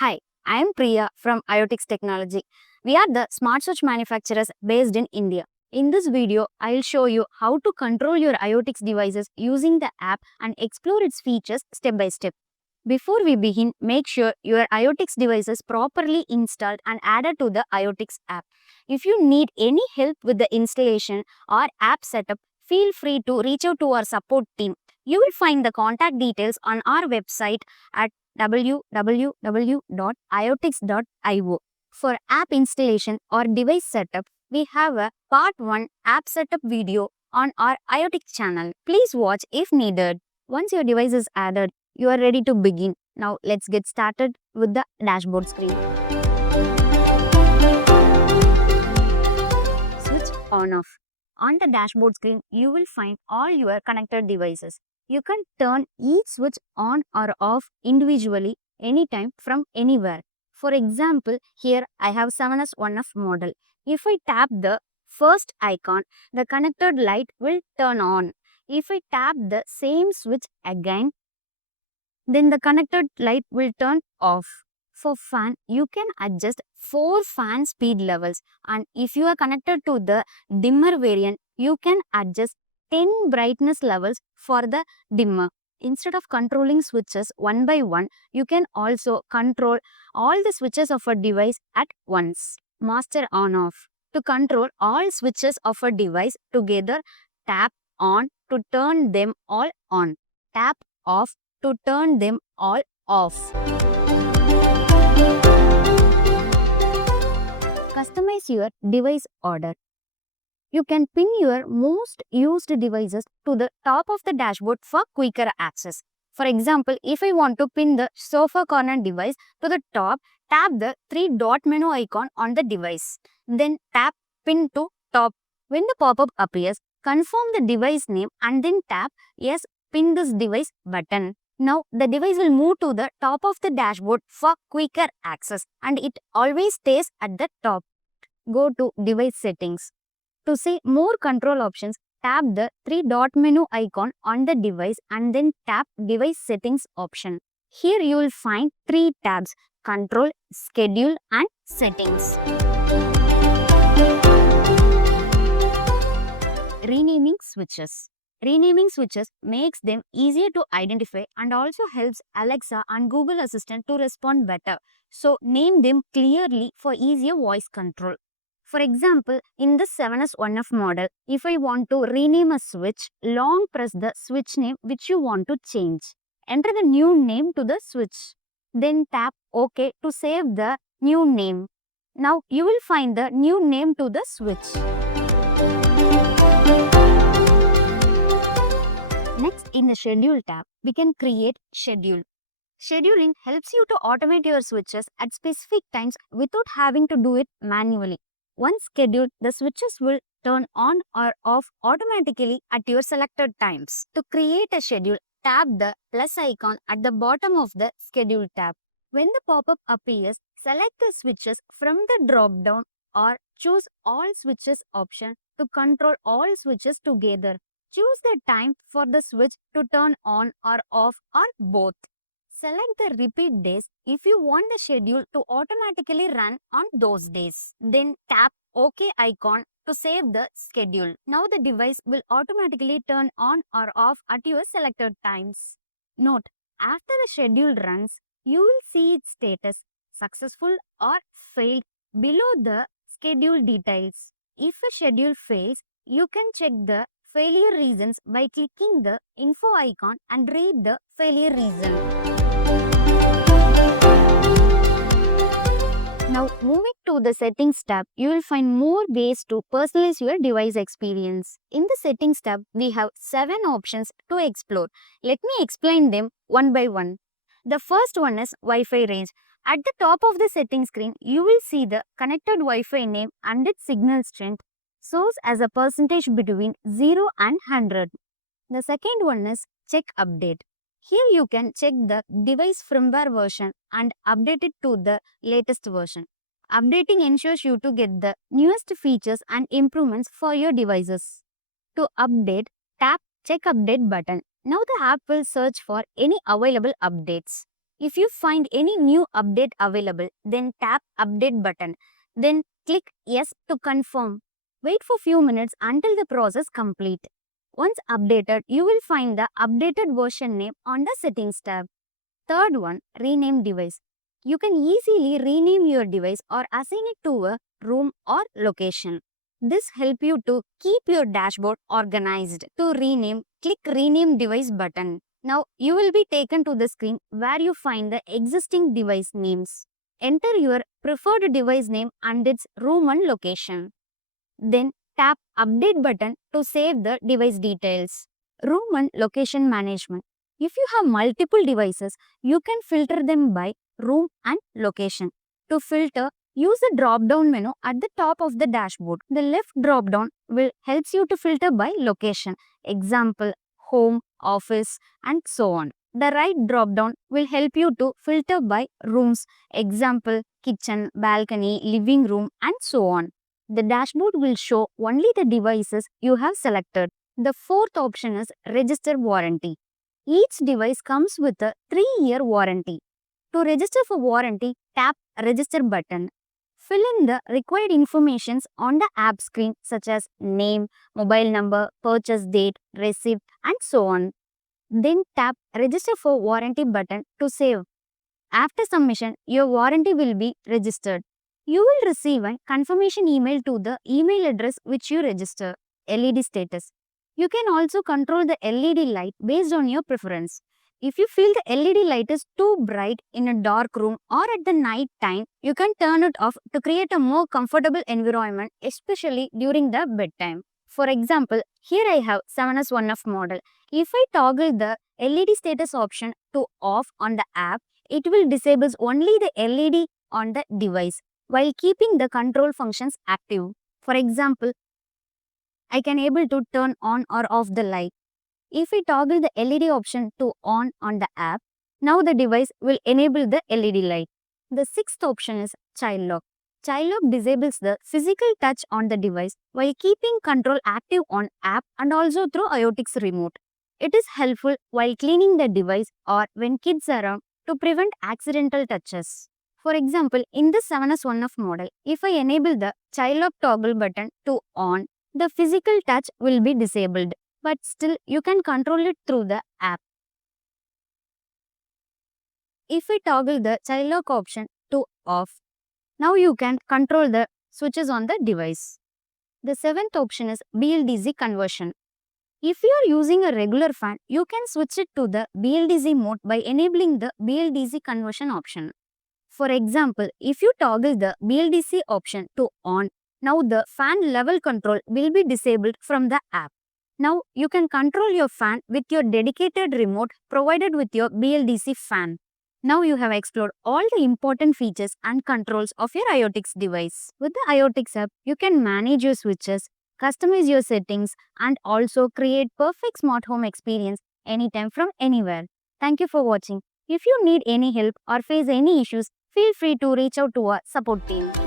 Hi, I am Priya from Iotics Technology. We are the smart switch manufacturers based in India. In this video, I'll show you how to control your Iotics devices using the app and explore its features step by step. Before we begin, make sure your Iotics device is properly installed and added to the Iotics app. If you need any help with the installation or app setup, feel free to reach out to our support team. You will find the contact details on our website at www.iotics.io. For app installation or device setup, we have a part 1 app setup video on our Iotics channel. Please watch if needed. Once your device is added, you are ready to begin. Now let's get started with the dashboard screen. Switch on off. On the dashboard screen, you will find all your connected devices. You can turn each switch on or off individually anytime from anywhere. For example, here I have 7S1F model. If I tap the first icon, the connected light will turn on. If I tap the same switch again, then the connected light will turn off. For fan, you can adjust 4 fan speed levels, and if you are connected to the dimmer variant, you can adjust 10 brightness levels for the dimmer. Instead of controlling switches one by one, you can also control all the switches of a device at once. Master on off. To control all switches of a device together, tap on to turn them all on. Tap off to turn them all off. Customize your device order. You can pin your most used devices to the top of the dashboard for quicker access. For example, if I want to pin the sofa corner device to the top, tap the 3-dot menu icon on the device. Then tap Pin to Top. When the pop-up appears, confirm the device name and then tap Yes, Pin this device button. Now, the device will move to the top of the dashboard for quicker access, and it always stays at the top. Go to Device Settings. To see more control options, tap the 3-dot menu icon on the device and then tap Device Settings option. Here you will find 3 tabs: Control, Schedule and Settings. Renaming switches. Renaming switches makes them easier to identify and also helps Alexa and Google Assistant to respond better. So name them clearly for easier voice control. For example, in the 7S1F model, if I want to rename a switch, long press the switch name which you want to change. Enter the new name to the switch. Then tap OK to save the new name. Now you will find the new name to the switch. Next, in the Schedule tab, we can create schedule. Scheduling helps you to automate your switches at specific times without having to do it manually. Once scheduled, the switches will turn on or off automatically at your selected times. To create a schedule, tap the plus icon at the bottom of the Schedule tab. When the pop-up appears, select the switches from the drop-down or choose All Switches option to control all switches together. Choose the time for the switch to turn on or off or both. Select the repeat days if you want the schedule to automatically run on those days. Then tap OK icon to save the schedule. Now the device will automatically turn on or off at your selected times. Note, after the schedule runs, you will see its status, successful or failed, below the schedule details. If a schedule fails, you can check the failure reasons by clicking the info icon and read the failure reason. Now moving to the settings tab, you will find more ways to personalize your device experience. In the settings tab, we have 7 options to explore. Let me explain them one by one. The first one is Wi-Fi range. At the top of the settings screen, you will see the connected Wi-Fi name and its signal strength shows as a percentage between 0 and 100. The second one is Check Update. Here you can check the device firmware version and update it to the latest version. Updating ensures you to get the newest features and improvements for your devices. To update, tap Check Update button. Now the app will search for any available updates. If you find any new update available, then tap Update button. Then click Yes to confirm. Wait for few minutes until the process complete. Once updated, you will find the updated version name on the Settings tab. Third one, rename device. You can easily rename your device or assign it to a room or location. This helps you to keep your dashboard organized. To rename, click Rename Device button. Now you will be taken to the screen where you find the existing device names. Enter your preferred device name and its room and location. Then tap Update button to save the device details. Room and location management. If you have multiple devices, you can filter them by room and location. To filter, use the drop-down menu at the top of the dashboard. The left drop-down will helps you to filter by location. Example, home, office, and so on. The right drop-down will help you to filter by rooms. Example, kitchen, balcony, living room, and so on. The dashboard will show only the devices you have selected. The fourth option is Register Warranty. Each device comes with a 3-year warranty. To register for warranty, tap Register button. Fill in the required informations on the app screen such as name, mobile number, purchase date, receipt, and so on. Then tap Register for Warranty button to save. After submission, your warranty will be registered. You will receive a confirmation email to the email address which you register. LED status. You can also control the LED light based on your preference. If you feel the LED light is too bright in a dark room or at the night time, you can turn it off to create a more comfortable environment, especially during the bedtime. For example, here I have 7S1F model. If I toggle the LED status option to off on the app, it will disable only the LED on the device while keeping the control functions active. For example, I can able to turn on or off the light. If we toggle the LED option to on the app, now the device will enable the LED light. The sixth option is Child Lock. Child Lock disables the physical touch on the device while keeping control active on app and also through Iotics remote. It is helpful while cleaning the device or when kids are around to prevent accidental touches. For example, in the 7S1F model, if I enable the Child Lock toggle button to on, the physical touch will be disabled, but still you can control it through the app. If we toggle the Child Lock option to off, now you can control the switches on the device. The seventh option is BLDC conversion. If you are using a regular fan, you can switch it to the BLDC mode by enabling the BLDC conversion option. For example, if you toggle the BLDC option to on, now the fan level control will be disabled from the app. Now you can control your fan with your dedicated remote provided with your BLDC fan. Now you have explored all the important features and controls of your Iotics device. With the Iotics app, you can manage your switches, customize your settings, and also create perfect smart home experience anytime from anywhere. Thank you for watching. If you need any help or face any issues, feel free to reach out to our support team.